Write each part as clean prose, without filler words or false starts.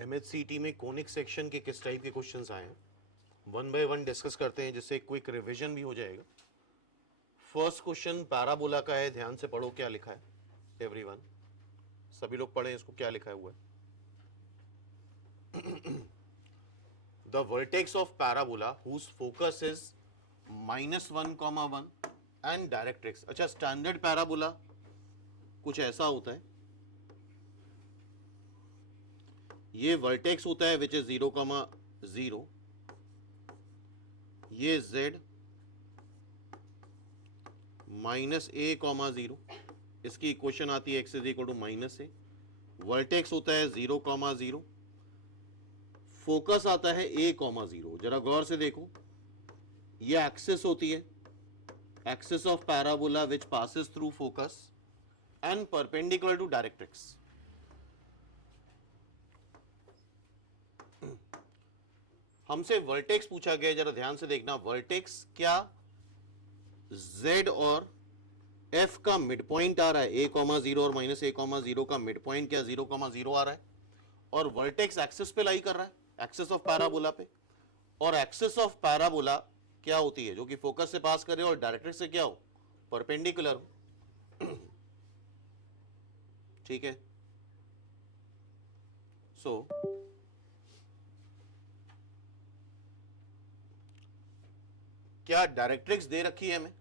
MHCT में conic section के किस टाइप के क्वेश्चंस आए हैं, वन बाय वन डिस्कस करते हैं, जिससे क्विक रिवीजन भी हो जाएगा। फर्स्ट क्वेश्चन पैराबोला का है, ध्यान से पढ़ो क्या लिखा है एवरीवन, सभी लोग पढ़ें इसको, क्या लिखा हुआ है। The vertex of parabola whose focus is -1,1 and directrix. अच्छा, स्टैंडर्ड पैराबोला कुछ ऐसा होता है, ये वर्टेक्स होता है विच इज 0,0, ये z -a,0, इसकी इक्वेशन आती है x = -a। वर्टेक्स होता है 0,0, फोकस आता है a,0। जरा गौर से देखो, ये एक्सिस होती है, axis of parabola which passes through focus and perpendicular to directrix. हमसे वर्टेक्स पूछा गया, जरा ध्यान से देखना। वर्टेक्स क्या z और f का मिड पॉइंट आ रहा है, a,0 और -a,0 का मिड पॉइंट क्या 0,0 आ रहा है, और वर्टेक्स एक्सिस पे लाई कर रहा है, एक्सिस ऑफ पैराबोला पे। और एक्सिस ऑफ पैराबोला क्या होती है, जो कि फोकस से पास करे और डायरेक्ट्रिक्स से क्या हो, परपेंडिकुलर हो। ठीक है, सो क्या डायरेक्ट्रिक्स दे रखी है हमें,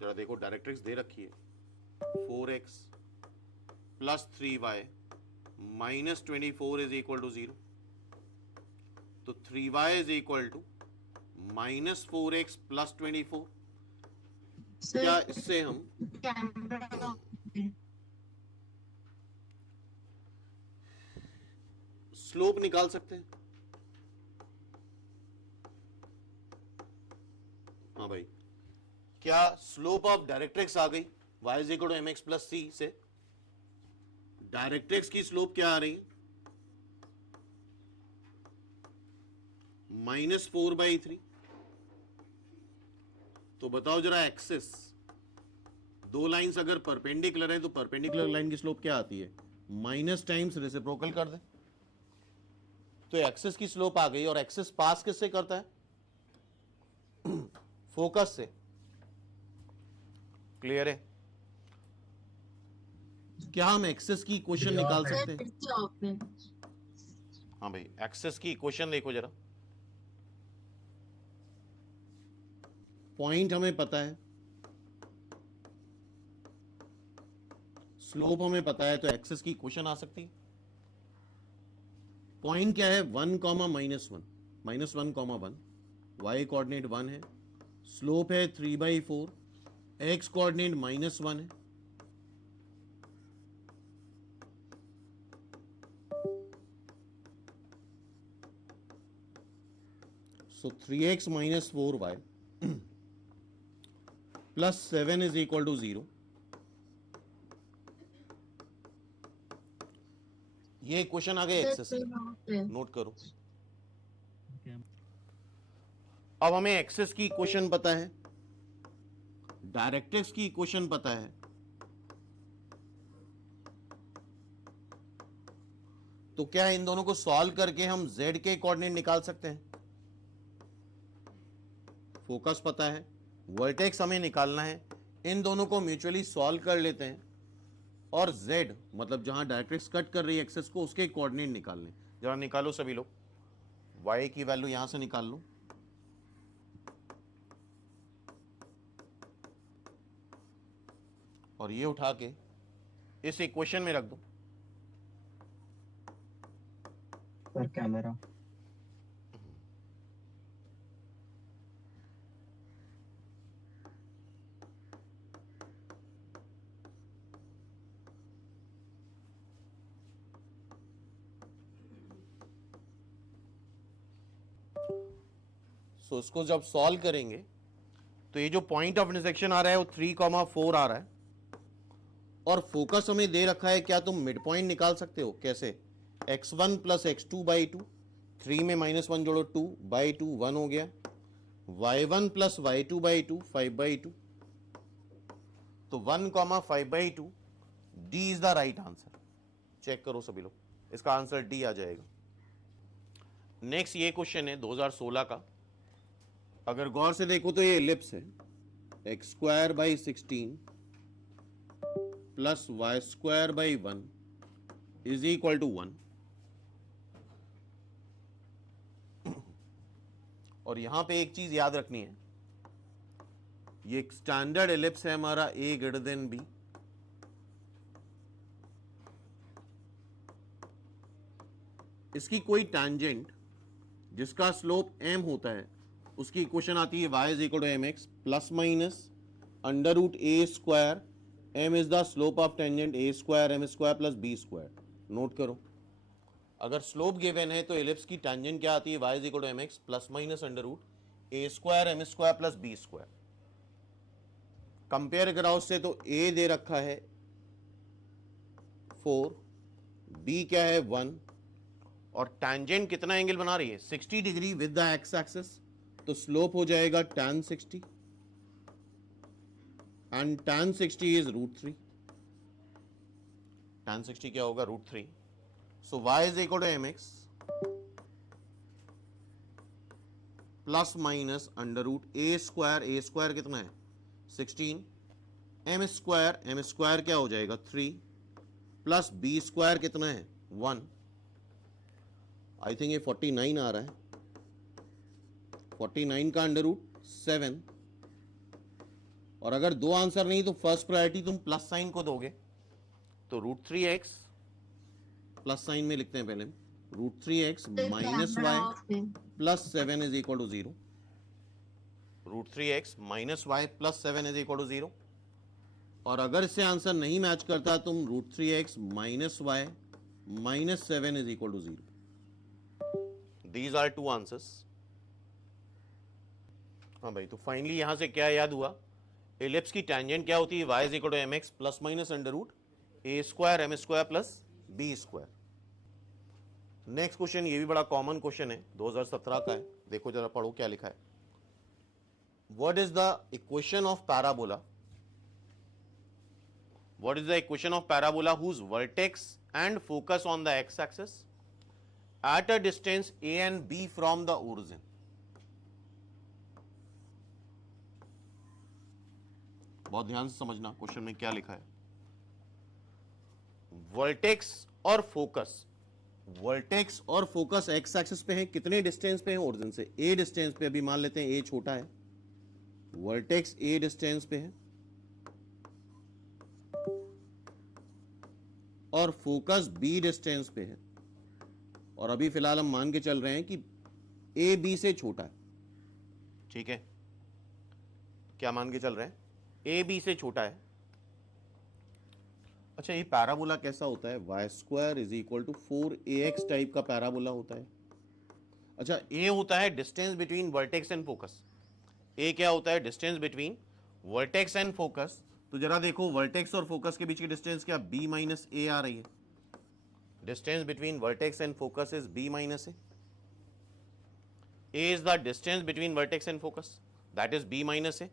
जरा देखो, डायरेक्ट्रिक्स दे रखी है 4x + 3y -24 = 0। तो 3y = -4x + 24। क्या इससे हम स्लोप निकाल सकते हैं? हाँ भाई, क्या स्लोप ऑफ डायरेक्ट्रिक्स आ गई y = mx + c से? डायरेक्ट्रिक्स की स्लोप क्या आ रही है, -4/3। तो बताओ जरा, एक्सिस दो लाइंस अगर परपेंडिकुलर है तो परपेंडिकुलर लाइन की स्लोप क्या आती है, माइनस टाइम्स रेसिप्रोकल कर दे, तो एक्सिस की स्लोप आ गई। और एक्सिस पास किससे करता है, फोकस से। क्लियर है? क्या हम एक्सिस की इक्वेशन निकाल सकते हैं? हाँ भाई, एक्सिस की इक्वेशन देखो जरा, पॉइंट हमें पता है, स्लोप हमें पता है, तो एक्सिस की इक्वेशन आ सकती है। पॉइंट क्या है, 1, -1, -1,1, y कोऑर्डिनेट 1 है, स्लोप है 3/4, x कोऑर्डिनेट -1 है। सो 3x - 4y + 7 = 0। ये क्वेश्चन आ गए एक्सेस, नोट करो। अब हमें एक्सेस की इक्वेशन पता है, डायरेक्ट्रिक्स की इक्वेशन पता है, तो क्या इन दोनों को सॉल्व करके हम z के कोऑर्डिनेट निकाल सकते हैं? फोकस पता है, वर्टेक्स हमें निकालना है, इन दोनों को म्यूचुअली सॉल्व कर लेते हैं, और z मतलब जहां डायरेक्ट्रिक्स कट कर रही है एक्सेस को, उसके कोऑर्डिनेट निकालने। जरा निकालो सभी लोग, y की वैल्यू यहां से निकाल लो, और ये उठा के इस इक्वेशन में रख दो। कैमरा सो इसको जब सॉल्व करेंगे तो ये जो पॉइंट ऑफ इंटरसेक्शन आ रहा है वो 3,4 आ रहा है, और फोकस हमें दे रखा है। क्या तुम मिड पॉइंट निकाल सकते हो? कैसे? x1 + x2/2, 3 में -1 जोड़ो 2/2, 1 हो गया, y1 + y2/2, 5/2। तो 1, 5/2 D is the right answer. Check करो सभी लोग। इसका आंसर डी आ जाएगा। नेक्स्ट ये क्वेश्चन है 2016 का। अगर गौर से देखो तो ये एलिप्स है, x square by 16 plus y square by 1 is equal to 1। और यहां पे एक चीज याद रखनी है, ये एक स्टैंडर्ड एलिप्स है हमारा a ग्रेटर देन b। इसकी कोई टैंजेंट जिसका स्लोप m होता है उसकी इक्वेशन आती है y is equal to m x plus minus under root a square, m is the slope of tangent a square m square plus b square. Note करो, अगर स्लोप गिवन है तो ellipse की टेंजेंट क्या आती है, y is equal to m x plus minus under root a square m square plus b square. Compare कराओ उससे तो a दे रखा है 4, b क्या है 1, और टैंजेंट कितना एंगल बना रही है 60 degree with the x axis, तो स्लोप हो जाएगा tan 60 and tan 60 is √3। tan 60 क्या होगा √3। So y is equal to m x plus minus under root a square कितना है 16, m स्क्वायर क्या हो जाएगा 3 प्लस b स्क्वायर कितना है 1। आई थिंक ये 49 आ रहा है, 49 का अंडर रूट 7। और अगर दो आंसर नहीं तो फर्स्ट प्रायोरिटी तुम प्लस साइन को दोगे, तो √3x प्लस साइन में लिखते हैं पहले, √3x minus y plus 7 is equal to 0। √3x minus y plus 7 is equal to 0। और अगर इससे आंसर नहीं मैच करता तुम √3x minus y minus 7 is equal to 0। These are two answers. हाँ भाई, तो फाइनली यहां से क्या याद हुआ, एलिप्स की टैंजेंट क्या होती है, y is equal to m x plus minus under root a square m square plus b square. Next question, ये भी बड़ा कॉमन क्वेश्चन है, 2017 का है। देखो जरा पढ़ो क्या लिखा है। What is the equation of parabola, what is the equation of parabola whose vertex and focus on the x axis at a distance a and b from the origin। बहुत ध्यान से समझना क्वेश्चन में क्या लिखा है। वर्टेक्स और focus x axis पे है, कितने डिस्टेंस पे है ओरिजिन से, a डिस्टेंस पे, अभी मान लेते हैं a छोटा है, वर्टेक्स a डिस्टेंस पे है और फोकस b डिस्टेंस पे है। और अभी फिलहाल हम मान के चल रहे हैं कि ए बी से छोटा है, ठीक है, क्या मान के चल रहे हैं, ए बी से छोटा है। अच्छा, ये पैराबोला कैसा होता है, Y square is equal to 4ax type का पैराबोला होता है। अच्छा, ए होता है distance between vertex and focus, A क्या होता है distance between vertex and focus. तो जरा देखो वर्टेक्स और फोकस के बीच की डिस्टेंस क्या, b माइनस ए आ रही है। Distance between vertex and focus is b minus a. A is the distance between vertex and focus, that is b minus a.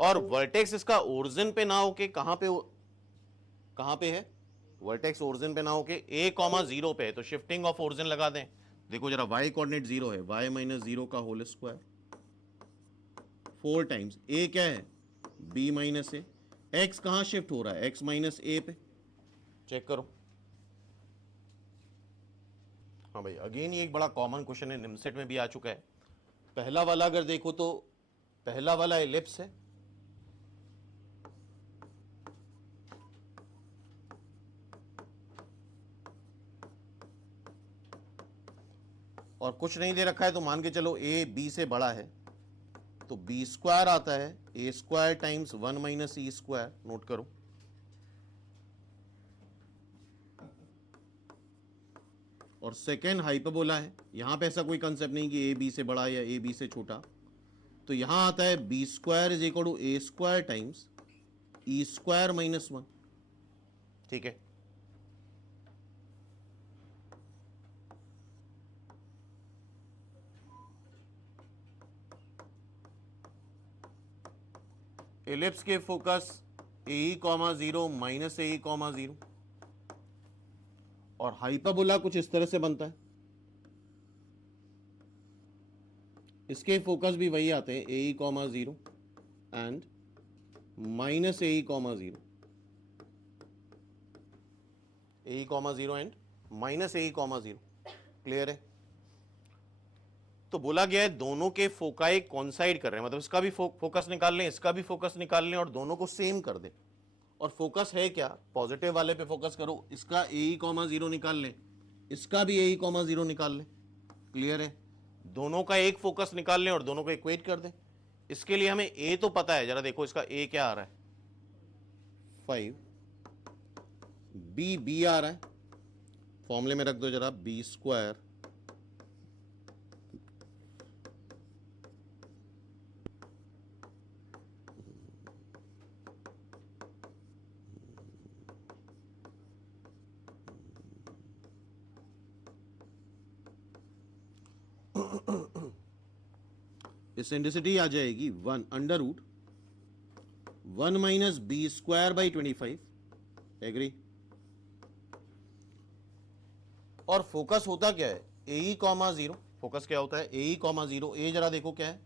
और वर्टेक्स इसका ओरिजिन पे ना होके कहां पे है, वर्टेक्स ओरिजिन पे ना होके a,0 पे है, तो शिफ्टिंग ऑफ ओरिजिन लगा दें। देखो जरा y कोऑर्डिनेट 0 है, y माइनस 0 का होल स्क्वायर 4 टाइम्स a क्या है b माइनस a, x कहां शिफ्ट हो रहा है x माइनस a पे, चेक करो। हाँ भाई, अगेन ये एक बड़ा कॉमन क्वेश्चन है, निमसेट में भी आ चुका है। पहला वाला अगर देखो तो पहला वाला एलिप्स है, और कुछ नहीं दे रखा है तो मान के चलो ए बी से बड़ा है, तो बी स्क्वायर आता है ए square times 1 minus E square. Note करो, और सेकेंड हाइपरबोला है, यहां पे ऐसा कोई कंसेप्ट नहीं कि ए बी से बड़ा या ए बी से छोटा, तो यहां आता है b square is equal to a square times e square minus 1, ठीक है। एलिप्स के focus a comma 0 minus A comma 0, और हाइपरबोला कुछ इस तरह से बनता है, इसके फोकस भी वही आते हैं, A comma zero and minus A comma zero, A comma zero and minus A comma zero. Clear है? तो बोला गया है दोनों के फोकाई कॉन्साइड कर रहे हैं, मतलब इसका भी फोकस निकाल लें, इसका भी फोकस निकाल लें और दोनों को सेम कर दें। और फोकस है क्या, पॉजिटिव वाले पे फोकस करो, इसका ए कॉमा जीरो निकाल लें, इसका भी ए कॉमा जीरो निकाल लें। क्लियर है? दोनों का एक फोकस निकाल लें और दोनों को इक्वेट कर दें। इसके लिए हमें ए तो पता है, जरा देखो इसका ए क्या आ रहा है, 5, बी आ रहा है, फॉर्मूले में रख दो जरा, बी स्क्वायर इसेंट्रिसिटी आ जाएगी 1 under root 1 minus B square by 25। Agree? और फोकस होता क्या है, ए कॉमा जीरो, फोकस क्या होता है, ए कॉमा जीरो। ए जरा देखो क्या है,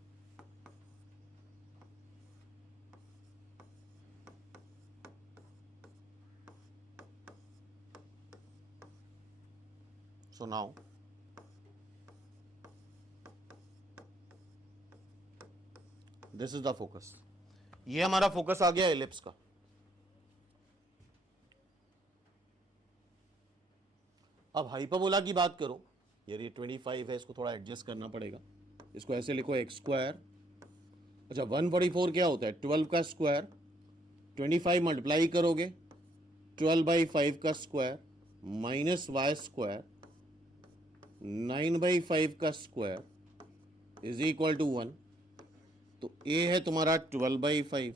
so now this is the focus. ये हमारा फोकस आ गया एलिप्स का। अब हाइपरबोला की बात करो, यार ये 25 है, इसको थोड़ा एडजस्ट करना पड़ेगा, इसको ऐसे लिखो एक्स स्क्वायर। अच्छा 144 क्या होता है, 12 का स्क्वायर, 25 मल्टीप्लाई करोगे 12 बाई 5 का square minus y square 9 by 5 का स्क्वायर इज इक्वल टू 1। तो ए है तुम्हारा 12 बाई 5,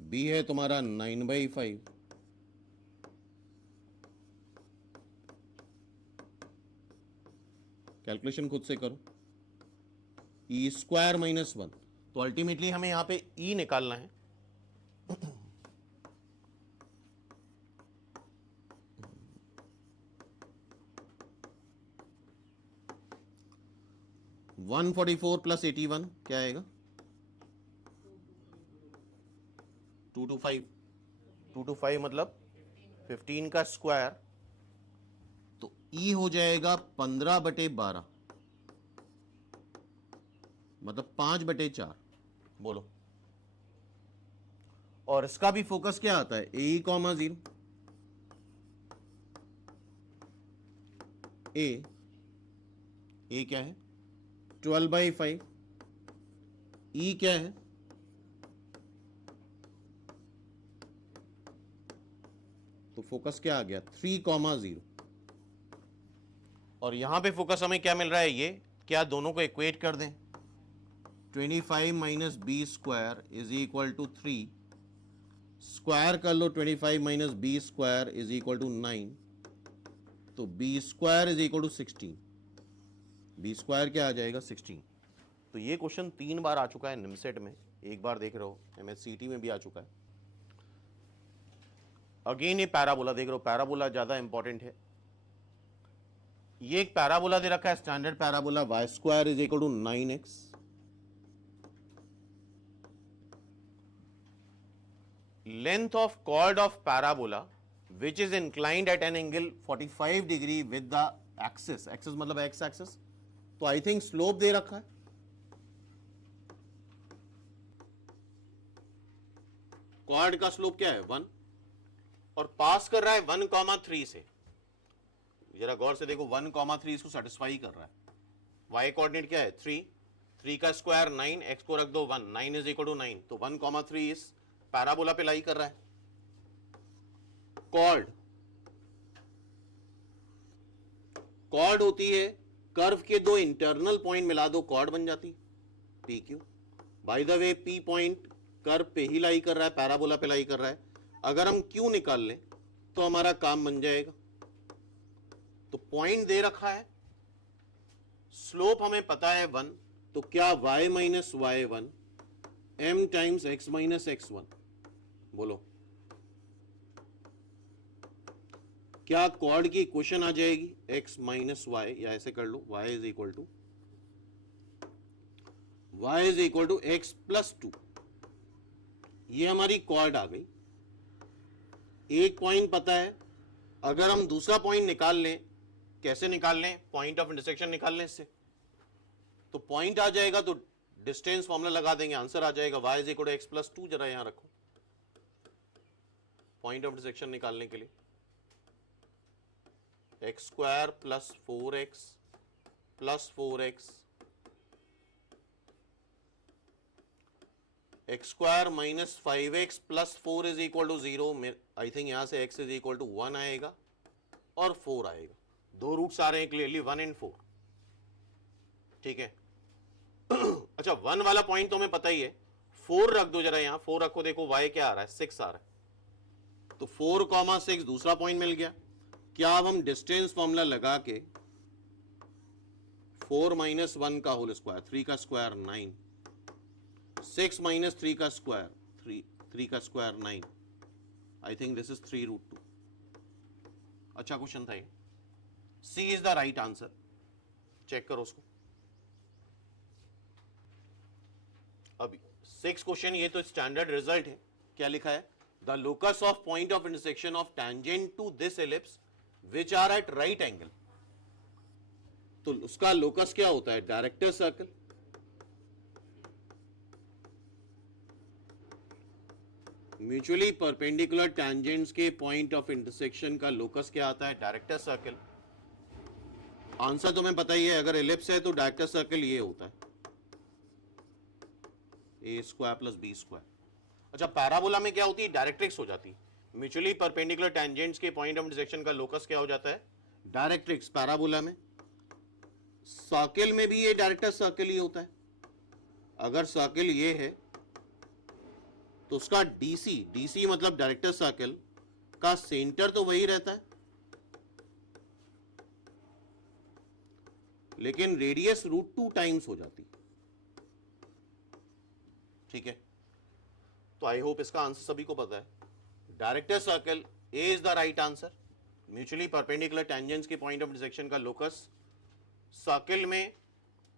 बी है तुम्हारा 9 बाई 5। कैलकुलेशन खुद से करो, ई स्क्वायर माइनस 1। तो अल्टीमेटली हमें यहां पे ई निकालना है। वन 144 प्लस 81 क्या आएगा, 225। 225 मतलब 15 का स्क्वायर, तो ई हो जाएगा 15/12, मतलब 5/4। बोलो। और इसका भी फोकस क्या आता है, ए कॉमा जीरो, ए क्या है 12 बाई 5, ई क्या है तो फोकस क्या आ गया 3,0। और यहां पे फोकस हमें क्या मिल रहा है, ये क्या, दोनों को इक्वेट कर दें, 25 minus B square is equal to 3, square कर लो 25 minus B square is equal to 9, तो b square is equal to 16। B square क्या आ जाएगा 16। तो ये क्वेश्चन 3 बार आ चुका है निमसेट में, एक बार देख रहे हो एमएससीटी में भी आ चुका है। अगेन ये पैराबोला देख रहे हो, पैराबोला ज्यादा इंपॉर्टेंट है। ये एक पैराबोला दे रखा है, standard parabola, y square is equal to 9x, length of chord of parabola which is inclined at an angle 45 degree with the axis, axis मतलब एक्स एक्सिस, तो आई थिंक स्लोप दे रखा है, कॉर्ड का slope क्या है 1, और पास कर रहा है 1,3 से। जरा गौर से देखो 1,3 इसको सेटिस्फाई कर रहा है। y कोऑर्डिनेट क्या है 3, 3 का स्क्वायर 9, x को रख दो 1, 9 इज इक्वल टू 9, तो 1,3 इस पैराबोला पे लाई कर रहा है। कॉर्ड होती है कर्व के दो इंटरनल पॉइंट मिला दो, कॉर्ड बन जाती P Q. Bye the way P point curve पे ही लाई कर रहा है, पैराबोला पे लाई कर रहा है। अगर हम क्यू निकाल लें तो हमारा काम बन जाएगा। तो पॉइंट दे रखा है, स्लोप हमें पता है 1, तो क्या y minus y1 m times x minus x1, बोलो। क्या कॉर्ड की इक्वेशन आ जाएगी x माइनस वाई, या ऐसे कर लो y is equal to x plus two, ये हमारी कॉर्ड आ गई। एक पॉइंट पता है, अगर हम दूसरा पॉइंट निकाल लें, कैसे निकाल लें, पॉइंट ऑफ इंटरसेक्शन निकाल लें इससे, तो पॉइंट आ जाएगा तो डिस्टेंस फॉर्मूला लगा देंगे, आंसर आ जाएगा y is equal to x plus two. जरा यहां रखो पॉइंट ऑफ इंटरसेक्शन निकालने के लिए, x square plus 4x plus 4x, x square minus 5x plus 4 is equal to 0। I think यहां से x इज इक्वल टू 1 आएगा और 4 आएगा। दो रूट्स आ रहे हैं क्लियरली, 1 एंड 4। ठीक है। अच्छा 1 वाला पॉइंट तो हमें पता ही है, 4 रख दो जरा यहां, 4 रखो, देखो y क्या आ रहा है, 6 आ रहा है, तो 4,6 दूसरा पॉइंट मिल गया। क्या अब हम डिस्टेंस फॉर्मूला लगा के 4 माइनस 1 का होल स्क्वायर, 3 का स्क्वायर 9, 6 माइनस 3 का स्क्वायर 3 का square 9, I think this is 3 root 2। अच्छा क्वेश्चन था ये, C is the right answer. Check करो उसको। अभी 6 क्वेश्चन, ये तो स्टैंडर्ड रिजल्ट है। क्या लिखा है, the locus of point of intersection of tangent to this ellipse which are at right angle. तो उसका लोकस क्या होता है, director circle. Mutually perpendicular tangents के पॉइंट ऑफ इंटरसेक्शन का लोकस क्या आता है, डायरेक्टर सर्कल। आंसर तुम्हें पता ही है, अगर एलिप्स है तो डायरेक्टर सर्कल ये होता है, ए स्क्वायर प्लस बी स्क्वायर। अच्छा पैराबोला में क्या होती है, डायरेक्ट्रिक्स हो जाती है। म्यूचुअली परपेंडिकुलर टेंजेंट्स के पॉइंट ऑफ इंटरसेक्शन का लोकस क्या हो जाता है, डायरेक्ट्रिक्स पैराबोला में। सर्कल में भी ये डायरेक्टर सर्कल ही होता है। अगर सर्कल ये है तो उसका डीसी मतलब डायरेक्टर सर्कल का सेंटर तो वही रहता है, लेकिन रेडियस √2 टाइम्स हो जाती। ठीक है, तो आई होप इसका आंसर सभी को पता है। Director circle A is the right answer. Mutually perpendicular tangents के पॉइंट ऑफ इंटरसेक्शन का लोकस सर्कल में,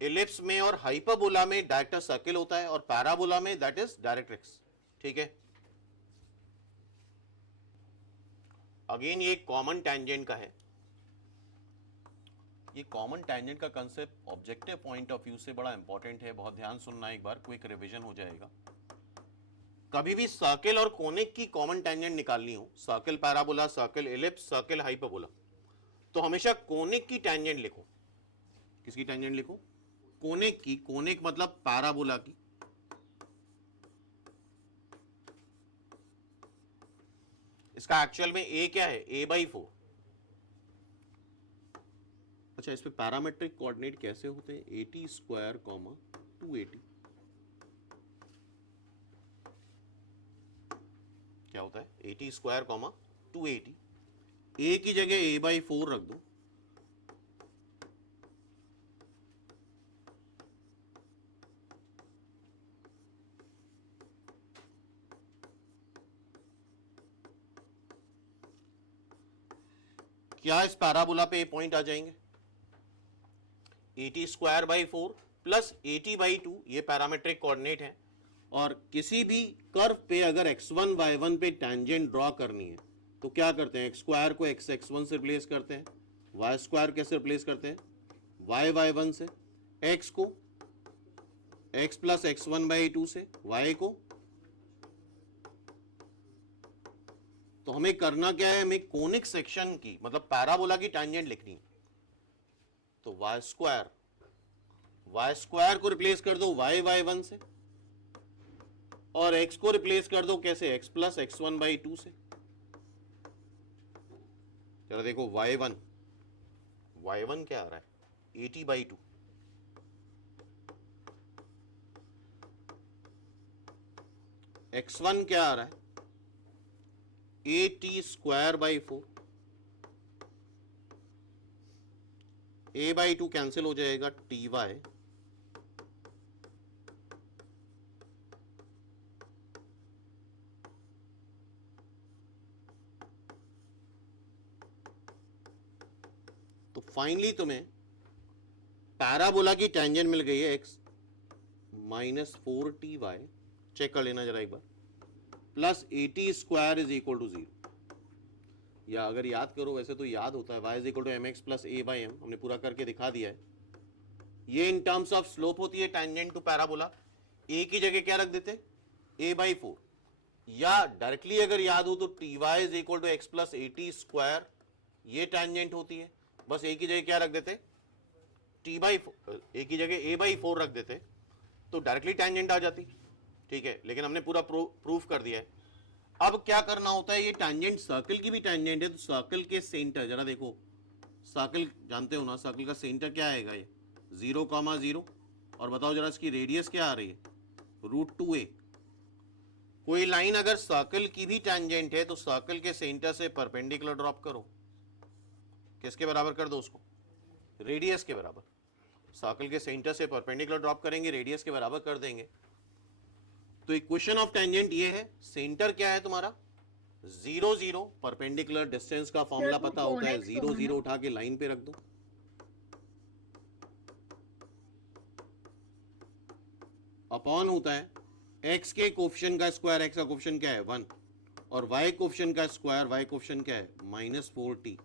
एलिप्स में और हाइपरबोला में डायरेक्टर सर्कल होता है, और पैराबोला में दैट इज डायरेक्ट्रिक्स। ठीक है, अगेन ये कॉमन टेंजेंट का है। ये कॉमन टेंजेंट का concept objective point of view से बड़ा इंपॉर्टेंट है, बहुत ध्यान सुनना, एक बार क्विक रिवीजन हो जाएगा। कभी भी सर्कल और कोनिक की कॉमन टेंजेंट निकालनी हो, circle parabola, circle ellipse, circle hyperbola, तो हमेशा कोनिक की टेंजेंट लिखो। किसकी टेंजेंट लिखो, कोनिक की। कोनिक मतलब पैराबोला की। इसका एक्चुअल में ए क्या है, a/4। अच्छा इस पे पैरामेट्रिक कोऑर्डिनेट कैसे होते हैं, 80 स्क्वायर 280। क्या होता है, 80 स्क्वायर 280। ए की जगह a/4 रख दो, क्या इस पैराबोला पे ए पॉइंट आ जाएंगे। 80 स्क्वायर बाई 4 प्लस 80/2 ये पैरामेट्रिक कोऑर्डिनेट है। और किसी भी कर्व पे अगर x1 y1 पे टेंजेंट ड्रॉ करनी है तो क्या करते हैं, एक्स स्क्वायर को x1 से रिप्लेस करते हैं, वाई स्क्वायर कैसे रिप्लेस करते हैं, y1 से, x को x प्लस x1/2 से, y को। तो हमें करना क्या है, हमें कोनिक सेक्शन की मतलब पैराबोला की टेंजेंट लिखनी है। तो वाई स्क्वायर को रिप्लेस कर दो y1 से, और x को रिप्लेस कर दो कैसे, x प्लस x1/2 से। जरा देखो y1 क्या आ रहा है, 80/2। x1 क्या आ रहा है, 80 स्क्वायर बाई 4। a/2 कैंसिल हो जाएगा, ty तो फाइनली तुम्हें पैराबोला की टेंजेंट मिल गई है x माइनस 4ty, चेक कर लेना जरा एक बार, plus 80 square is equal to 0, या अगर याद करो वैसे तो याद होता है y is equal to m x plus a by m, हमने पूरा करके दिखा दिया है। ये इन टर्म्स ऑफ स्लोप होती है टेंजेंट टू पैराबोला। a की जगह क्या रख देते, a बाई 4, या डायरेक्टली अगर याद हो तो t y is equal to x plus 80 square, ये टेंजेंट होती है। बस a की जगह क्या रख देते, टी बाई, a की जगह a बाई 4 रख देते तो डायरेक्टली टेंजेंट आ जाती, ठीक है। लेकिन हमने पूरा प्रूफ कर दिया है। अब क्या करना होता है, ये टेंजेंट सर्कल की भी टेंजेंट है, तो सर्कल के सेंटर जरा देखो, सर्कल जानते हो ना, सर्कल का सेंटर क्या आएगा, ये 0,0, और बताओ जरा इसकी रेडियस क्या आ रही है, √2a। कोई लाइन अगर सर्कल की भी टेंजेंट है तो सर्कल के सेंटर से परपेंडिकुलर ड्रॉप करो, किसके बराबर कर दो उसको, रेडियस के बराबर। सर्कल के सेंटर से परपेंडिकुलर ड्रॉप करेंगे, रेडियस के बराबर कर देंगे। तो इक्वेशन ऑफ टेंजेंट ये है, सेंटर क्या है तुम्हारा 0 0, परपेंडिकुलर डिस्टेंस का फॉर्मूला पता होता है, 0 0 उठा के लाइन पे रख दो, अपॉन होता है x के कोफिशिएंट का स्क्वायर, x का कोफिशिएंट क्या है 1, और y कोफिशिएंट का स्क्वायर, y कोफिशिएंट क्या है -4t,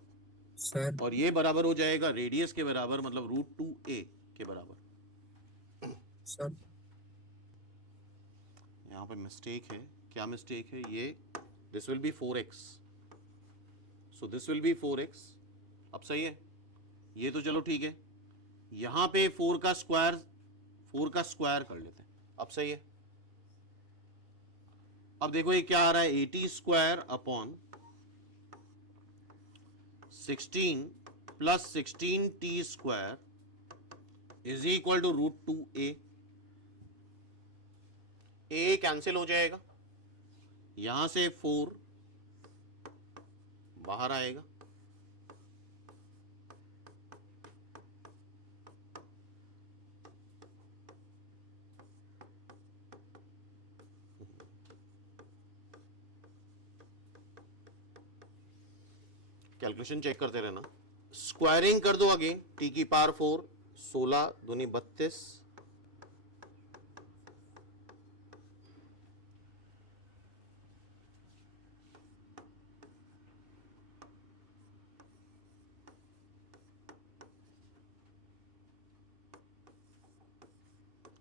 सर और ये बराबर हो जाएगा रेडियस के बराबर, मतलब √2a के बराबर। सर यहाँ पे मिस्टेक है, क्या मिस्टेक है, ये this will be 4x, so this will be 4x। अब सही है, ये तो चलो ठीक है, यहाँ पे 4 का स्क्वायर कर लेते हैं, अब सही है। अब देखो ये क्या आ रहा है, 80 square upon 16 plus 16t square is equal to √2a। a cancel हो जाएगा, यहां से 4 बाहर आएगा, कैलकुलेशन चेक करते रहना। स्क्वायरिंग कर दो अगेन, t की पावर 4, 16 दूनी 32,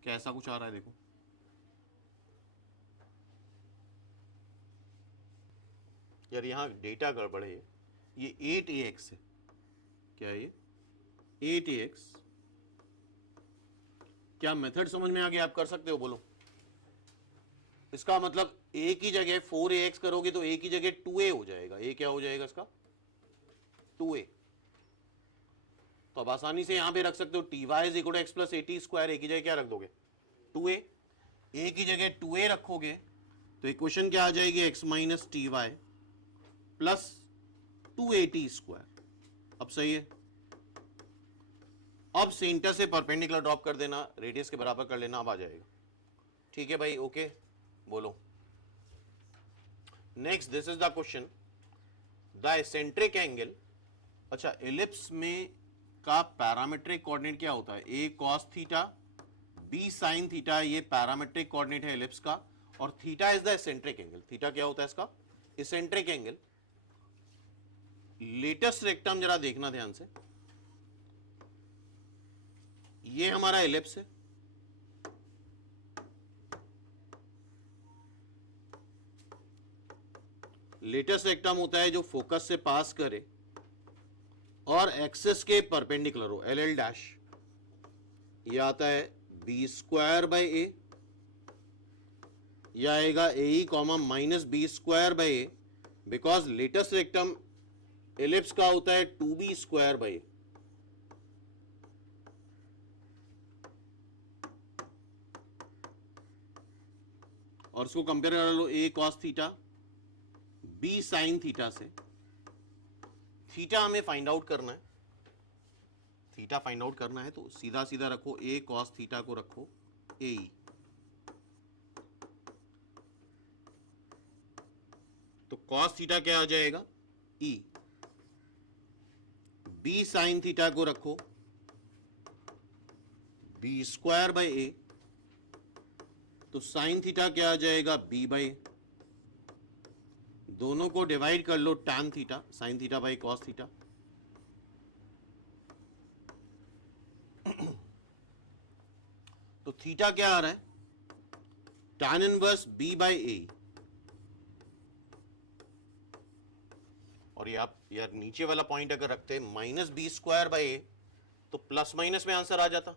कैसा कुछ आ रहा है देखो, यार यहाँ डेटा गड़बड़ है, ये 8ax है, क्या है ये 8ax, क्या मेथड समझ में आ गया, आप कर सकते हो बोलो। इसका मतलब a की जगह 4ax करोगे तो a की जगह 2a हो जाएगा, a क्या हो जाएगा इसका 2a। तो अब आसानी से यहां पे रख सकते हो t y is equal to x plus 80 square, a की जगह क्या रख दोगे 2a, a की जगह 2a रखोगे तो इक्वेशन क्या आ जाएगी, x minus t y plus 280 square. अब सही है, अब सेंटर से परपेंडिकुलर ड्रॉप कर देना, रेडियस के बराबर कर लेना, अब आ जाएगा, ठीक है भाई, ओके बोलो। Next this is the question, the eccentric angle, अच्छा एलिप्स में का पैरामेट्रिक कोऑर्डिनेट क्या होता है, a cos theta b sin theta, ये पैरामेट्रिक कोऑर्डिनेट है एलिप्स का, और theta is the eccentric angle. Theta क्या होता है इसका, एसेंट्रिक एंगल। लेटेस्ट रेक्टम जरा देखना ध्यान से, ये हमारा एलिप्स है, लेटेस्ट रेक्टम होता है जो फोकस से पास करे और एक्सिस के परपेंडिकुलर हो, एल एल डैश, ये आता है बी स्क्वायर बाई ए, यह आएगा A E comma minus B square by A, because latus rectum ellipse का होता है 2b स्क्वायर बाई, और इसको कंपेयर कर लो a cos theta b sin theta से। थीटा हमें फाइंड आउट करना है, थीटा फाइंड आउट करना है तो सीधा सीधा रखो, a cos थीटा को रखो a, तो cos थीटा क्या आ जाएगा e, बी साइन थीटा को रखो बी स्क्वायर बाय ए, तो साइन थीटा क्या आ जाएगा बी बाय, दोनों को डिवाइड कर लो tan theta, sine theta by cos theta, तो थीटा क्या आ रहा है tan inverse B by A, और ये आप यार नीचे वाला पॉइंट अगर रखते minus B square by A, तो प्लस माइनस में आंसर आ जाता।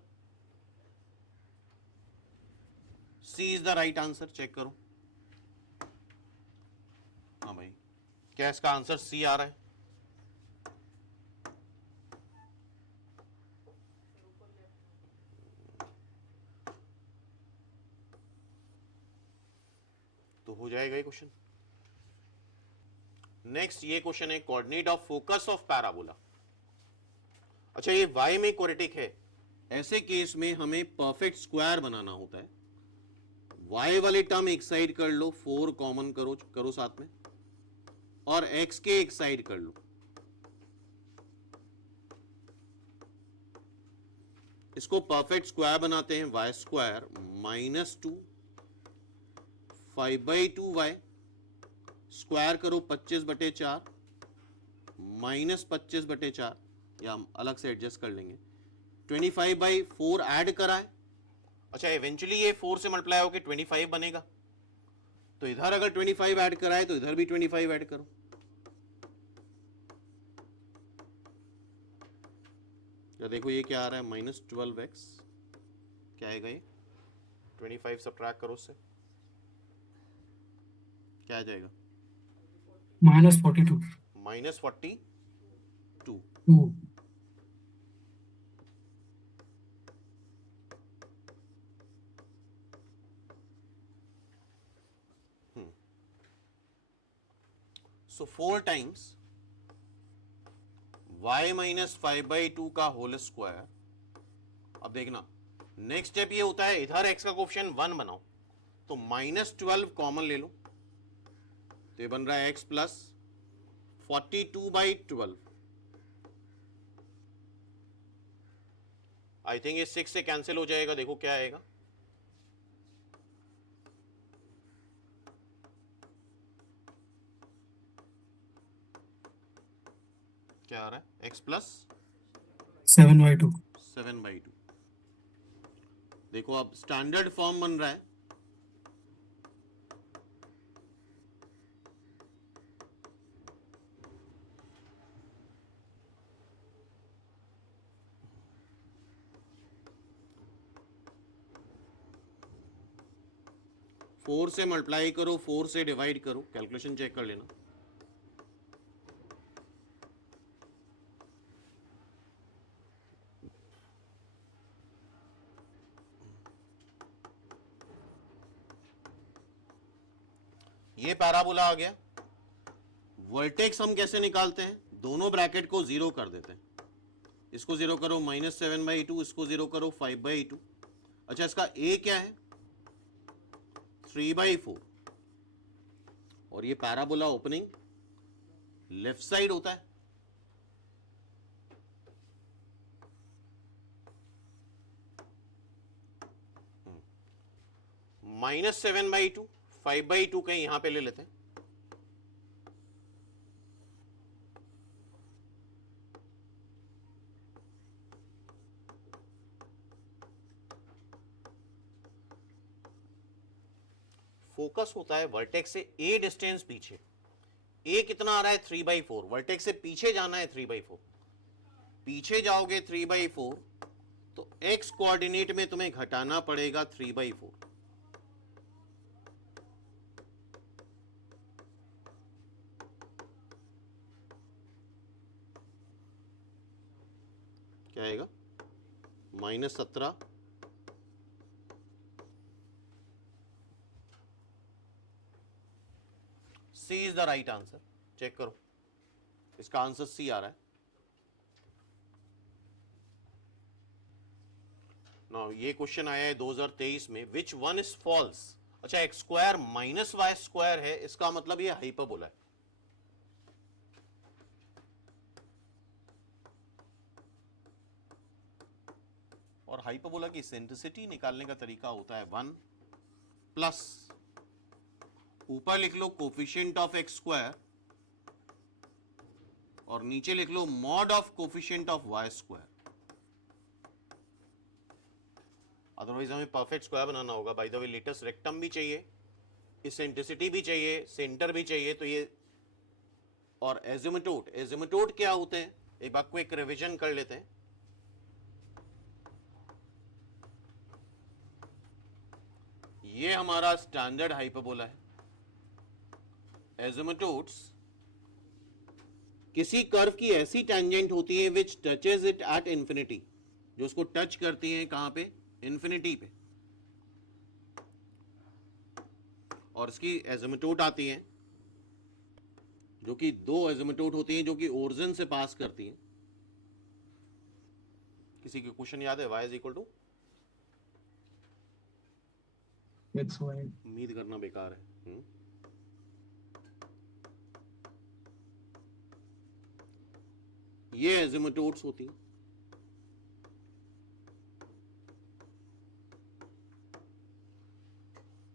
C is the right answer, check करो। हाँ भाई, क्या इसका आंसर सी आ रहा है? तो हो जाएगा ये क्वेश्चन। नेक्स्ट ये क्वेश्चन है coordinate of focus of parabola. अच्छा, ये y में क्वाड्रेटिक है, ऐसे केस में हमें परफेक्ट स्क्वायर बनाना होता है। y वाले टर्म एक साइड कर लो, 4 कॉमन करो साथ में, और x के एक साइड कर लो। इसको परफेक्ट स्क्वायर बनाते हैं, y square minus 2 5/2y square करो 25/4 माइनस 25/4, या हम अलग से एडजस्ट कर लेंगे। 25/4 ऐड कराए, अच्छा इवेंचुअली ये 4 से मल्टीप्लाई होकर 25 बनेगा, तो इधर अगर 25 ऐड कराए तो इधर भी 25 ऐड करो। या देखो ये क्या आ रहा है, -12x, क्या आएगा ये, 25 सब्ट्रैक्ट करो उससे, क्या आ जाएगा, -42 -42। 2 सो 4 टाइम्स y माइनस 5/2 का होल स्क्वायर। अब देखना नेक्स्ट स्टेप ये होता है, इधर x का कोफिशिएंट 1 बनाओ, तो -12 कॉमन ले लो, तो ये बन रहा है x प्लस 42/12। आई थिंक ये 6 से कैंसिल हो जाएगा, देखो क्या आएगा, क्या आ रहा है, x प्लस 7/2 7/2। देखो अब स्टैंडर्ड फॉर्म बन रहा है, फोर से मल्टीप्लाई करो, 4 से डिवाइड करो, कैलकुलेशन चेक कर लेना। ये पैराबोला आ गया। वर्टेक्स हम कैसे निकालते हैं, दोनों ब्रैकेट को 0 कर देते हैं, इसको 0 करो -7/2, इसको 0 करो 5/2। अच्छा, इसका a क्या है, 3/4, और ये पैराबोला ओपनिंग लेफ्ट साइड होता है, -7/2, 5/2 कहीं यहां पे ले लेते हैं, फोकस होता है वर्टेक्स से a डिस्टेंस पीछे, a कितना आ रहा है 3/4, वर्टेक्स से पीछे जाना है 3/4, पीछे जाओगे 3/4, तो x कोऑर्डिनेट में तुम्हें घटाना पड़ेगा 3/4। क्या आएगा, -17। C is the right answer, check करो, इसका आंसर सी आ रहा है। नाउ ये क्वेश्चन आया है 2023 में, विच वन इज फॉल्स। अच्छा, x square minus y square है, इसका मतलब ये हाइपरबोला है। हाइपरबोला की सेंट्रिसिटी निकालने का तरीका होता है 1 प्लस ऊपर लिख लो कोफिशिएंट ऑफ एक्स स्क्वायर और नीचे लिख लो mod of coefficient of Y square. Otherwise हमें परफेक्ट स्क्वायर बनाना होगा। By the way latus rectum भी चाहिए, इसेंट्रिसिटी भी चाहिए, सेंटर भी चाहिए, तो ये और एजिमुटोड। एजिमुटोड क्या होते हैं एक बार को एक रिवीजन कर लेते हैं। ये हमारा स्टैंडर्ड हाइपरबोला है। एजिमुटोड्स किसी कर्व की ऐसी टेंजेंट होती है विच टचेज इट एट इंफिनिटी, जो उसको टच करती है कहां पे, इंफिनिटी पे, और इसकी एजिमुटोड आती है जो कि दो एजिमुटोड होती हैं जो कि ओरिजिन से पास करती हैं। किसी के क्वेश्चन याद है? y is equal to, X Y. उम्मीद करना बेकार है। ये एजिमुटोड्स होती हैं।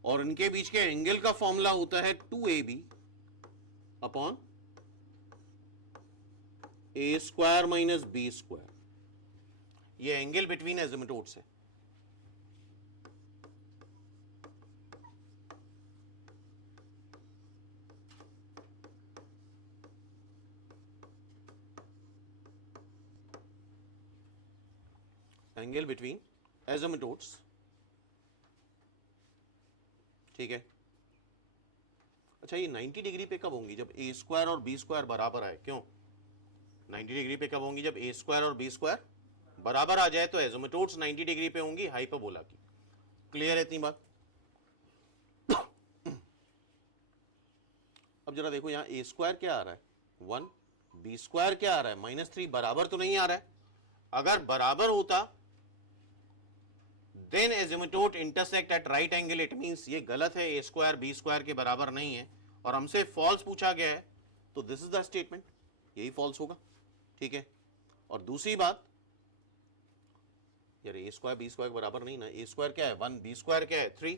और इनके बीच के एंगल का फॉर्मूला होता है 2ab अपॉन ए स्क्वायर माइनस बी स्क्वायर। ये एंगल बिटवीन एजिमुटोड्स है। एंगल बिटवीन एजिमुटोड्स, ठीक है। अच्छा, ये 90 डिग्री पे कब होंगी? जब ए स्क्वायर और बी स्क्वायर बराबर आए। क्यों 90 डिग्री पे कब होंगी? जब ए स्क्वायर और बी स्क्वायर बराबर आ जाए तो एजिमुटोड्स 90 डिग्री पे होंगी हाइपरबोला की। क्लियर है इतनी बात? अब जरा देखो यहां ए स्क्वायर क्या आ रहा है 1, बी स्क्वायर क्या आ रहा है -3। बराबर तो नहीं आ रहा है। अगर बराबर होता then asymptote intersect at right angle, it means ये गलत है, ए स्क्वायर बी स्क्वायर के बराबर नहीं है और हमसे फॉल्स पूछा गया है, तो दिस इज द स्टेटमेंट, यही फॉल्स होगा, ठीक है। और दूसरी बात, यार ए स्क्वायर बी स्क्वायर के बराबर नहीं ना, ए स्क्वायर क्या है 1, बी स्क्वायर क्या है 3,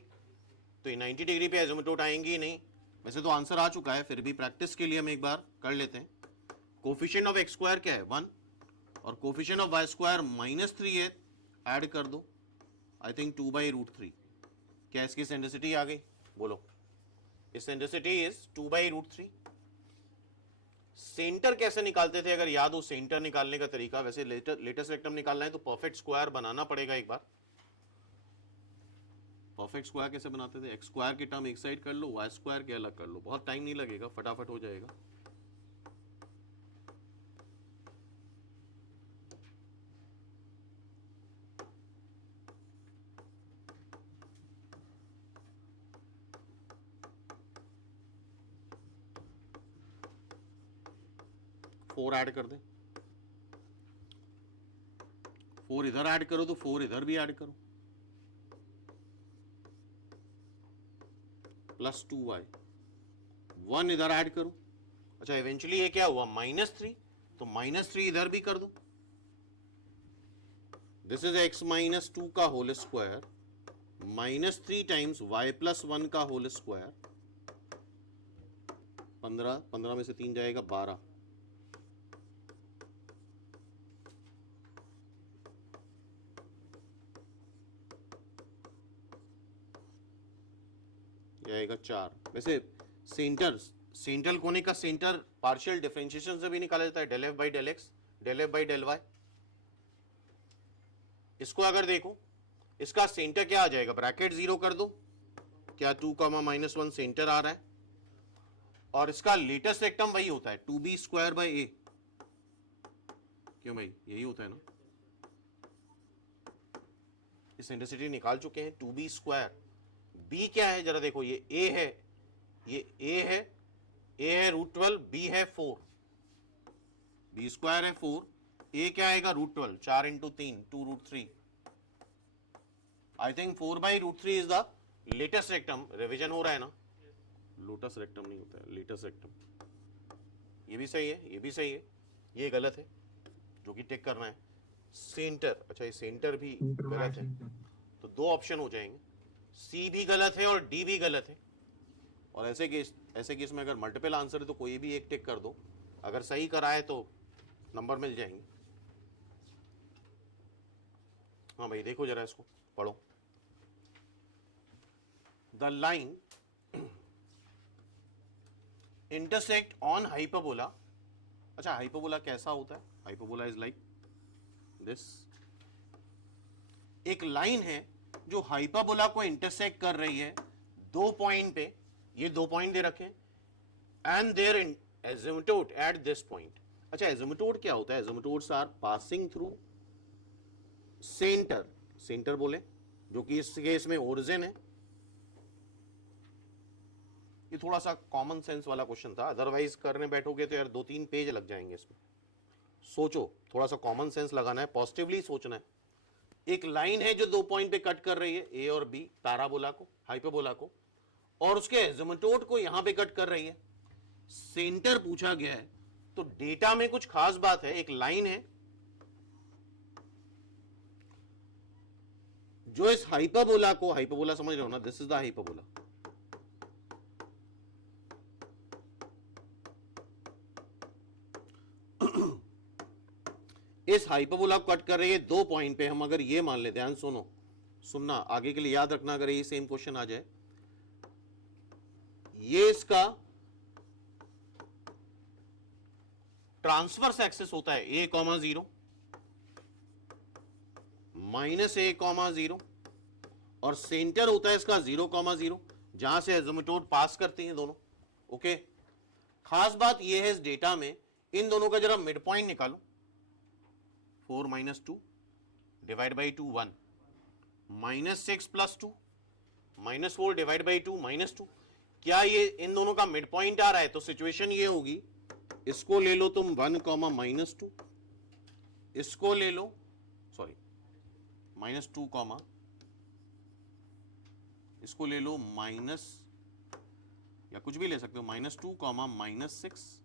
तो ये 90 डिग्री पे एजिमुटोड आएंगी ही नहीं। वैसे तो आंसर आ चुका है, फिर भी प्रैक्टिस के लिए हम एक बार कर लेते हैं। कोफिशिएंट ऑफ एक्स स्क्वायर क्या है 1 और कोफिशिएंट ऑफ वाई स्क्वायर -3 है, ऐड कर दो, आई थिंक 2/√3। क्या इसकी सेंट्रिसिटी आ गई? बोलो, सेंट्रिसिटी इज 2/√3। सेंटर कैसे निकालते थे अगर याद हो? सेंटर निकालने का तरीका, वैसे लेटेस्ट रेक्टम निकालना है तो परफेक्ट स्क्वायर बनाना पड़ेगा एक बार। परफेक्ट स्क्वायर कैसे बनाते थे? एक्स स्क्वायर की टर्म एक साइड कर लो, वाई स्क्वायर के अलग कर लो, बहुत टाइम नहीं लगेगा, फटाफट हो जाएगा। फोर ऐड कर दें, 4 इधर ऐड करो तो 4 इधर भी ऐड करो, +2y, 1 इधर ऐड करो। अच्छा, इवेंचुअली ये क्या हुआ -3, तो -3 इधर भी कर दो। दिस इज x -2 का होल स्क्वायर -3 टाइम्स y +1 का होल स्क्वायर, 15 में से 3 जाएगा 12। आएगा 4। वैसे सेंटर कोने का सेंटर पार्शियल डिफरेंशिएशन से भी निकाला जाता है, del f by del x, del f by del y। इसको अगर देखो, इसका सेंटर क्या आ जाएगा, ब्रैकेट 0 कर दो, क्या 2, -1 सेंटर आ रहा है। और इसका लेटेस्ट रेक्टम वही होता है 2b² a। क्यों भाई, यही होता है ना। इस सेंट्रिसिटी निकाल चुके हैं 2b²। b क्या है जरा देखो, ये a है, ये a है, a है √12, b है 4, b² है 4, a क्या आएगा √12, 4 × 3 2√3। I think 4/√3 is the latus rectum. Revision हो रहा है ना, लोटस रेक्टम नहीं होता है, लेटेस्ट रेक्टम। ये भी सही है, ये भी सही है, ये गलत है, जो कि टिक करना है। सेंटर, अच्छा ये सेंटर भी Center गलत right है, center. तो दो ऑप्शन हो जाएंगे, सी भी गलत है और डी भी गलत है। और ऐसे केस में अगर मल्टीपल आंसर है तो कोई भी एक टिक कर दो, अगर सही कराए तो नंबर मिल जाएंगे। हाँ भाई देखो जरा इसको पढ़ो। The line intersect on hyperbola. अच्छा हाइपरबोला कैसा होता है? Hyperbola is like this. एक लाइन है जो हाइपरबोला को इंटरसेक्ट कर रही है दो पॉइंट पे, ये दो पॉइंट दे रखे and there asymptote at this point. अच्छा एजिमुटोड क्या होता है? Asymptotes are passing through centre, centre बोले जो कि इस केस में ओरिजिन है। ये थोड़ा सा कॉमन सेंस वाला क्वेश्चन था, अदरवाइज करने बैठोगे तो यार 2-3 पेज लग जाएंगे इसमें। सोचो, थोड़ा सा कॉमन सेंस लगाना है, पॉजिटिवली सोचना है। एक लाइन है जो दो पॉइंट पे कट कर रही है, ए और बी, पैराबोला को, हाइपरबोला को, और उसके एजिमुटोड को यहां पे कट कर रही है। सेंटर पूछा गया है तो डेटा में कुछ खास बात है। एक लाइन है जो इस हाइपरबोला को, हाइपरबोला समझ रहे हो ना, दिस इज द हाइपरबोला, इस हाइपरबोला को कट कर रही है दो पॉइंट पे। हम अगर ये मान लेते हैं, ध्यान सुनो, सुनना आगे के लिए याद रखना, अगर ये सेम क्वेश्चन आ जाए, ये इसका ट्रांसवर्स एक्सिस होता है a, 0 माइनस a, 0 और सेंटर होता है इसका 0, 0 जहां से एजिमुटोड पास करती हैं दोनों। ओके, खास बात यह है इस डेटा में, इन दोनों का जरा मिड पॉइंट निकालो। 4 - 2 डिवाइड बाई 2 1, -6 + 2 -4 डिवाइड बाई 2 -2। क्या ये इन दोनों का मिड पॉइंट आ रहा है? तो सिचुएशन ये होगी, इसको ले लो तुम 1, -2, इसको ले लो, सॉरी -2, इसको ले लो माइनस, या कुछ भी ले सकते हो, -2, -6।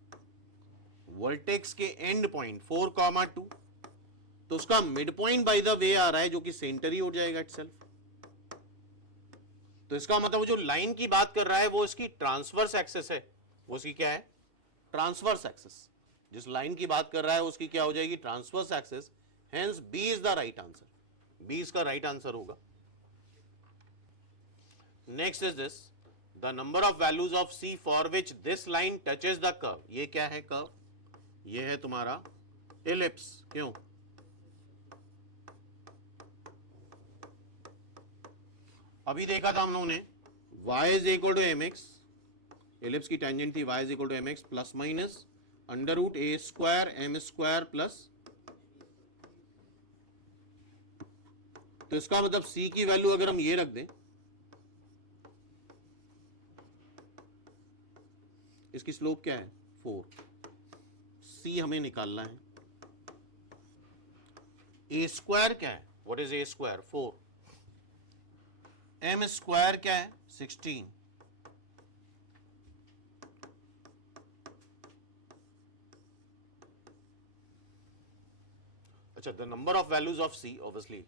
वर्टेक्स के एंड पॉइंट 4, 2, तो उसका mid point by the way आ रहा है जो कि सेंटर ही हो जाएगा इटसेल्फ। तो इसका मतलब वो जो लाइन की बात कर रहा है वो इसकी ट्रांसवर्स एक्सिस है, वो उसकी क्या है? Transverse axis. जिस लाइन की बात कर रहा है उसकी क्या हो जाएगी? Transverse axis. Hence B is the right answer, B इसका राइट आंसर होगा। Next is this, the number of values of c for which this line touches the curve. ये क्या है कर्व? ये है तुम्हारा एलिप्स। क्यों? अभी देखा था हम लोगों ने y is equal to mx, ellipse की टेंजेंट थी y is equal to mx plus minus √a² m² plus, तो इसका मतलब c की वैल्यू अगर हम ये रख दें, इसकी स्लोप क्या है? 4। c हमें निकालना है। a² क्या है? What is a²? 4। m² क्या है? 16। अच्छा, the number of values of c, obviously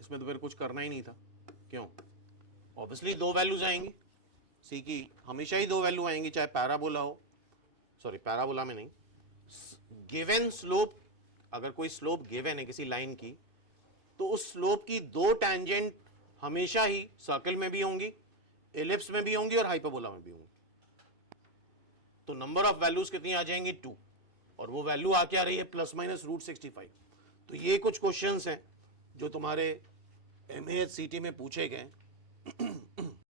इसमें तो फिर कुछ करना ही नहीं था। क्यों? ऑब्वियसली दो वैल्यूज आएंगी सी की, हमेशा ही दो वैल्यू आएंगी, चाहे पैराबोला हो, सॉरी पैराबोला में नहीं, गिवन स्लोप, अगर कोई स्लोप गिवन है किसी लाइन की, तो उस स्लोप की दो टैंजेंट हमेशा ही सर्कल में भी होंगी, एलिप्स में भी होंगी और हाइपरबोला में भी होंगी। तो नंबर ऑफ वैल्यूज कितनी आ जाएंगी? 2, और वो वैल्यू आ क्या रही है? ±√65। तो ये कुछ क्वेश्चंस हैं जो तुम्हारे MAHCT में पूछे गए।